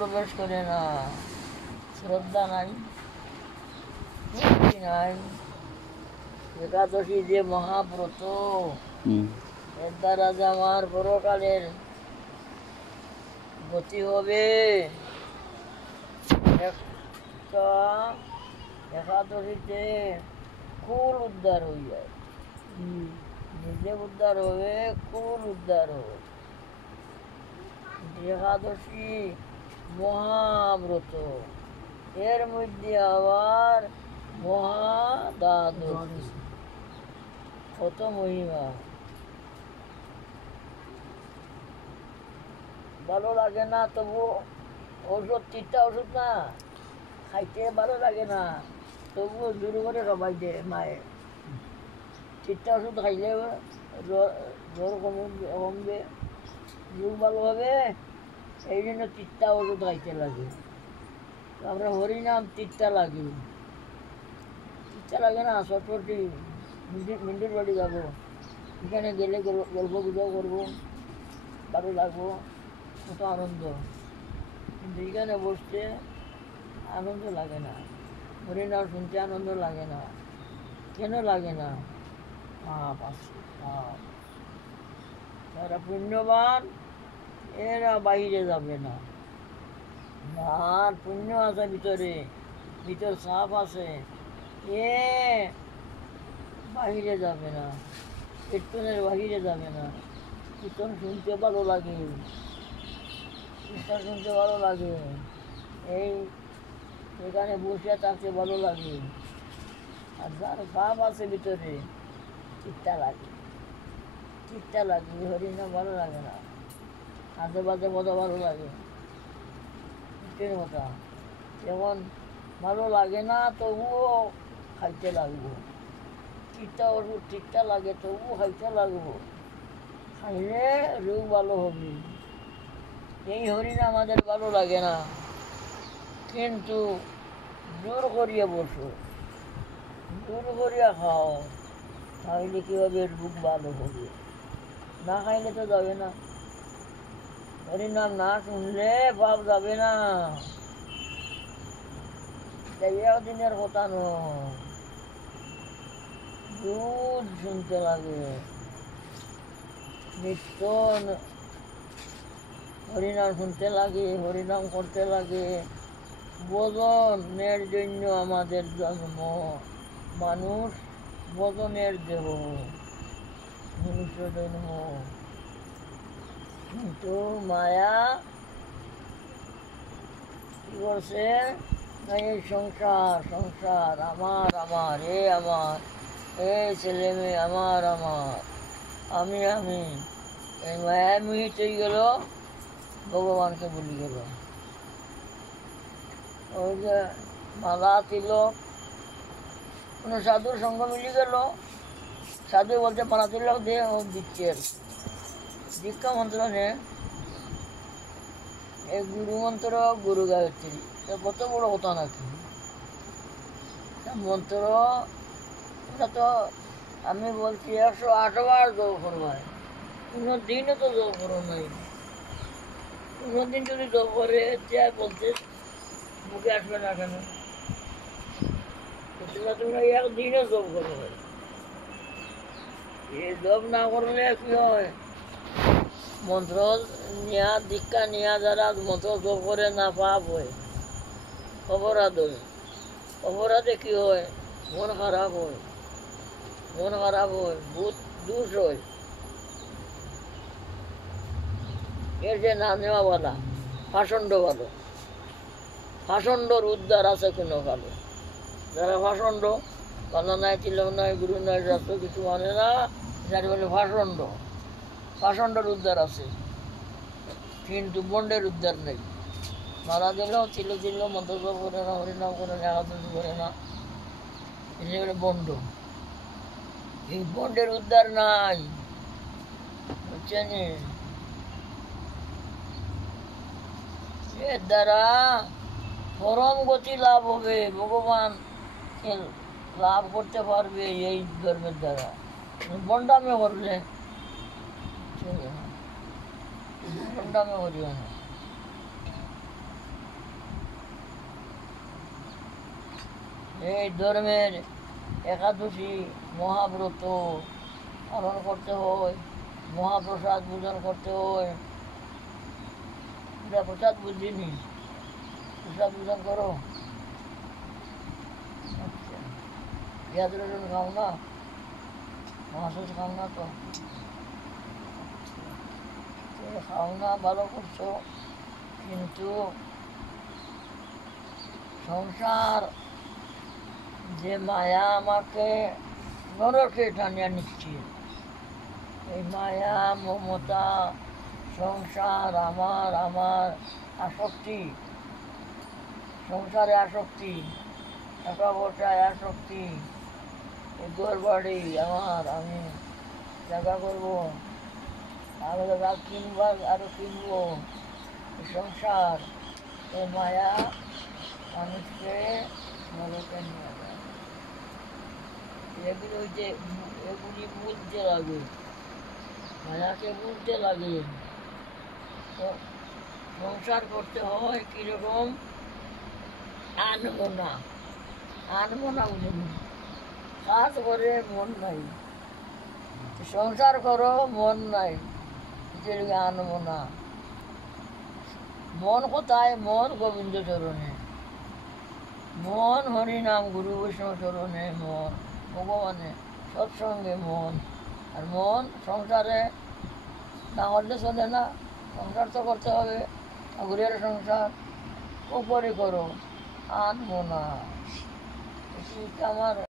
প্রবেশ করে না, শ্রদ্ধা নাই, ভক্তি নাই। একাদশী যে মহাব্রত, এর দ্বারা যে আমার পরকালের গতি হবে। একটা একাদশীতে কুল উদ্ধার হয়ে যায়, নিজে উদ্ধার হবে, কুল উদ্ধার হবে। একাদশী মহাব্রত, এর মধ্যে আবার মহাদ্বাদশী, কত মহিমা। ভালো লাগে না, তবু ওষুধ, তিনটা ওষুধ না খাইতে ভালো লাগে না, তবুও জোর করে সবাই দেয় মায়ে। তিনটা ওষুধ খাইলে জ্বর কমবে, রোগ ভালো হবে, এই জন্য তিনটা ওষুধ খাইতে লাগে। আমরা হরিনাম তিনটা লাগে, তিনটা লাগে না। সরস্বতী মিন্টুর বাড়ি যাবো, এখানে গেলে গল্প গুজব করবো, ভালো লাগবো, কত আনন্দ। কিন্তু এখানে বসতে আনন্দ লাগে না, হরিনাম শুনতে আনন্দ লাগে না। কেন লাগে না? পাপ আছে, পাপ। যারা পুণ্যবান এরা বাইরে যাবে না। আর পুণ্য আছে ভিতর সাপ আছে, এ বাহিরে যাবে না, কীর্তনের বাহিরে যাবে না। কীর্তন শুনতে ভালো লাগে, কীর্তন শুনতে ভালো লাগে, এই এখানে বসে থাকতে ভালো লাগে। আর যার পাপ আছে ভিতরে, চিত্তা লাগে, চিত্তা লাগে। হরিনাম ভালো লাগে না, আজে বাজে কথা ভালো লাগে, কথা যেমন ভালো লাগে না, তবুও খাইতে লাগবো। তিনটা ওষুধ ঠিকটা লাগে, তবুও খাইতে লাগবো, খাইলে রোগ ভালো হবে। এই হরিণ আমাদের ভালো লাগে না, কিন্তু জোর করিয়া বসো, জোর করিয়া খাও, তাহলে কী হবে? রোগ ভালো হবে। না খাইলে তো যাবে না, হরিনাম না শুনলে পাপ যাবে না। দিনের কথা নয়, দুধ শুনতে লাগে, নিত্য হরিনাম শুনতে লাগে, হরিনাম করতে লাগে। ভজনের জন্য আমাদের জন্ম, মানুষ ভজনের দেহ, মনুষ্য জন্ম। কিন্তু মায়া কি করছে? এই সংসার, সংসার আমার, আমার, এ ছেলে মেয়ে আমার, আমি, এই মায়া মোহিত হয়ে গেল, ভগবানকে ভুলে গেল। ওই যে মালা তিলক, কোনো সাধুর সঙ্গ মিলে গেল, সাধু বলছে মালা তিলক দিয়ে ও দিচ্ছে। দীক্ষা মন্ত্র নে, এই গুরু মন্ত্র, গুরু গায়ত্রী, কত বড় কথা নাকি মন্ত্র। ওটা তো আমি বলছি 108 বার জপ করবায়, কোনো দিনও তো জপ করো নাই। কোনো দিন যদি জপ করে বলতে মুখে আসবে না কেন? তোমরা একদিনও জপ করো, এই জপ না করলে কি হয়? মন্ত্র নেওয়া, দীক্ষা নেওয়া যারা মন্ত্র জপ করে না, পাপ হয়, অপরাধ হয়। অপরাধে কি হয়? মন খারাপ হয়, মন খারাপ হয়, ভূত দোষ হয়। এর যে না নেওয়া বলা, পাষণ্ড ভালো, পাষণ্ডর উদ্ধার আছে কোনো ভালো। যারা পাষণ্ড, বালা নাই, তিলক নাই, গুরু নাই, শাস্ত্র কিছু মানে না, যারা বলে পাষণ্ড, পাষণ্ডর উদ্ধার আছে, কিন্তু বন্ডের উদ্ধার নেই। মারা দিলেও তিলক দিল, মন্ত্র জপ করে না, হরিনাম করে না, একাদশী করে না, এগুলো বন্ড। এই বন্ডের উদ্ধার নাই, বুঝছেন? এর দ্বারা পরম গতি লাভ হবে, ভগবান লাভ করতে পারবে এই ধর্মের দ্বারা। বন্ডামে করলে বন্ডামে করিও না। এই ধর্মের একাদশী মহাব্রত পালন করতে হয়, মহাপ্রসাদ পূজন করতে হয়। এটা প্রসাদ বুঝিনি, প্রসাদ পূজন করো। আচ্ছা, পেঁয়াজ রসুন খাও না, মাছ খাও না তো? খাও না, ভালো করছো, কিন্তু সংসার যে মায়া আমাকে নরকে টানিয়া নিচ্ছে, এই মায়া মমতা সংসার আমার আসক্তি, সংসারে আসক্তি, টাকা পয়সায় আসক্তি, এই ঘর বাড়ি আমার, আমি জায়গা করবো, আরো জায়গা কিনবো, আরো কিনবো, এই সংসার, এই মায়া মানুষকে নরকে নিয়ে যায়। এগুলি বুঝতে লাগে, মায়াকে বুঝতে লাগে। তো সংসার করতে হয় কীরকম? আনবো না বুঝুন, কাজ করে মন নাই, সংসার করো মন নাই, যেটাকে আনবো না। মন কোথায়? মন গোবিন্দ চরণে, মন হরিনাম গুরু বৈষ্ণব চরণে, মন ভগবানে সৎসঙ্গে মন। আর মন সংসারে না হলে চলে না, সংসার তো করতে হবে, ঠাকুরের সংসার উপরে করো, আনবো না। আমার